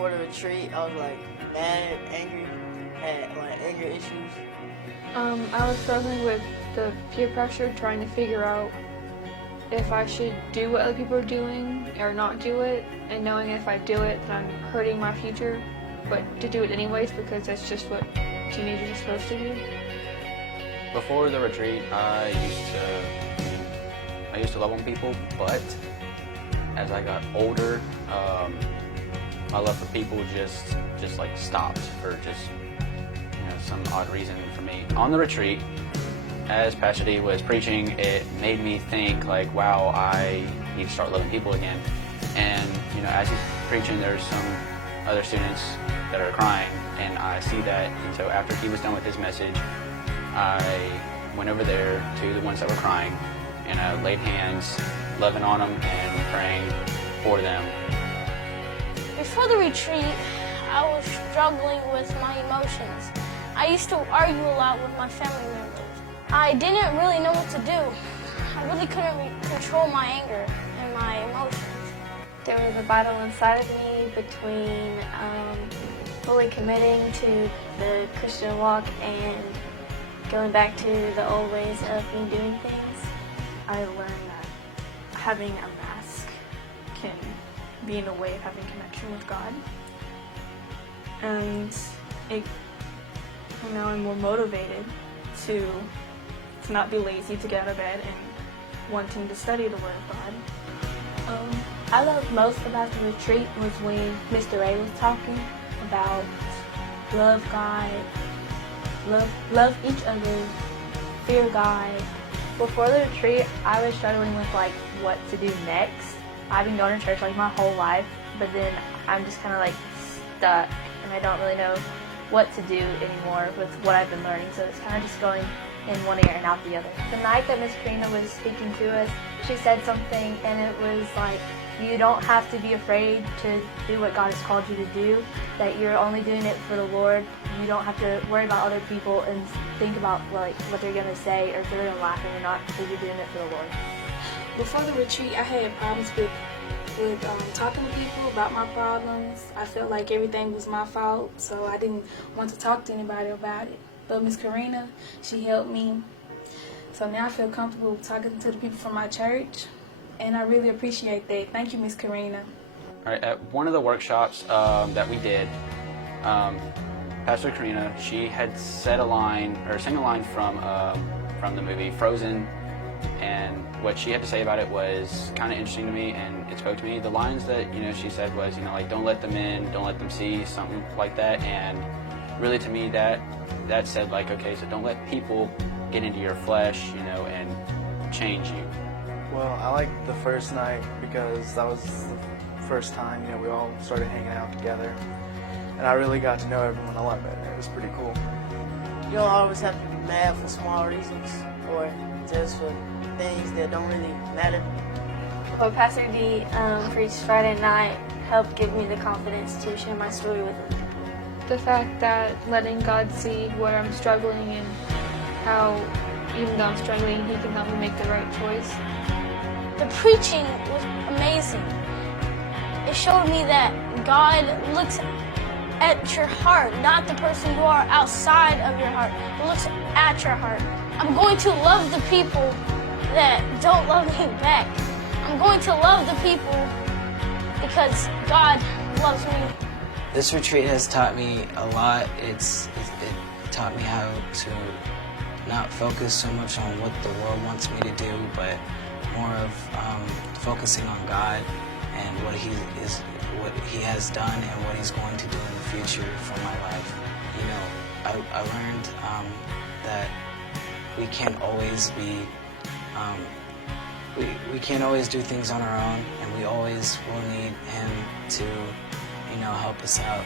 before the retreat, I was like mad, angry, had like anger issues. I was struggling with the peer pressure, trying to figure out if I should do what other people are doing or not do it, and knowing if I do it, then I'm hurting my future, but to do it anyways because that's just what teenagers are supposed to do. Before the retreat, I used to love on people, but as I got older, my love for people just like stopped for just some odd reason for me. On the retreat, as Pastor D was preaching, it made me think like, wow, I need to start loving people again. And as he's preaching, there's some other students that are crying, and I see that. And so after he was done with his message, I went over there to the ones that were crying, and I laid hands, loving on them and praying for them. Before the retreat, I was struggling with my emotions. I used to argue a lot with my family members. I didn't really know what to do. I really couldn't control my anger and my emotions. There was a battle inside of me between fully committing to the Christian walk and going back to the old ways of me doing things. I learned that having a mask can be in a way of having connection with God. And now I'm more motivated to not be lazy, to get out of bed and wanting to study the Word of God. I loved most about the retreat was when Mr. Ray was talking about love God, love each other, fear God. Before the retreat, I was struggling with like what to do next. I've been going to church like my whole life, but then I'm just kind of like stuck and I don't really know what to do anymore with what I've been learning. So it's kind of just going in one ear and out the other. The night that Miss Karina was speaking to us, she said something and it was like, you don't have to be afraid to do what God has called you to do, that you're only doing it for the Lord. You don't have to worry about other people and think about like what they're going to say or if they're going to laugh and you're not, because you're doing it for the Lord. Before the retreat, I had problems with talking to people about my problems. I felt like everything was my fault, so I didn't want to talk to anybody about it. But Miss Karina, she helped me. So now I feel comfortable talking to the people from my church, and I really appreciate that. Thank you, Miss Karina. All right, at one of the workshops that we did, Pastor Karina, she had said a line, or sang a line from the movie Frozen, and what she had to say about it was kind of interesting to me, and it spoke to me. The lines that she said was, like, don't let them in, don't let them see, something like that. And really, to me, that said, like, okay, so don't let people get into your flesh, and change you. Well, I liked the first night because that was the first time, we all started hanging out together, and I really got to know everyone a lot better. It was pretty cool. You don't always have to be mad for small reasons or just for things that don't really matter. Well, Pastor D preached Friday night helped give me the confidence to share my story with him. The fact that letting God see where I'm struggling and how even though I'm struggling, He can help me make the right choice. The preaching was amazing. It showed me that God looks at your heart, not the person you are outside of your heart. He looks at your heart. I'm going to love the people that don't love me back. I'm going to love the people because God loves me. This retreat has taught me a lot. It taught me how to not focus so much on what the world wants me to do, but more of focusing on God and what He has done and what He's going to do in the future for my life. I learned that we can't always be, we can't always do things on our own, and we always will need Him to, help us out.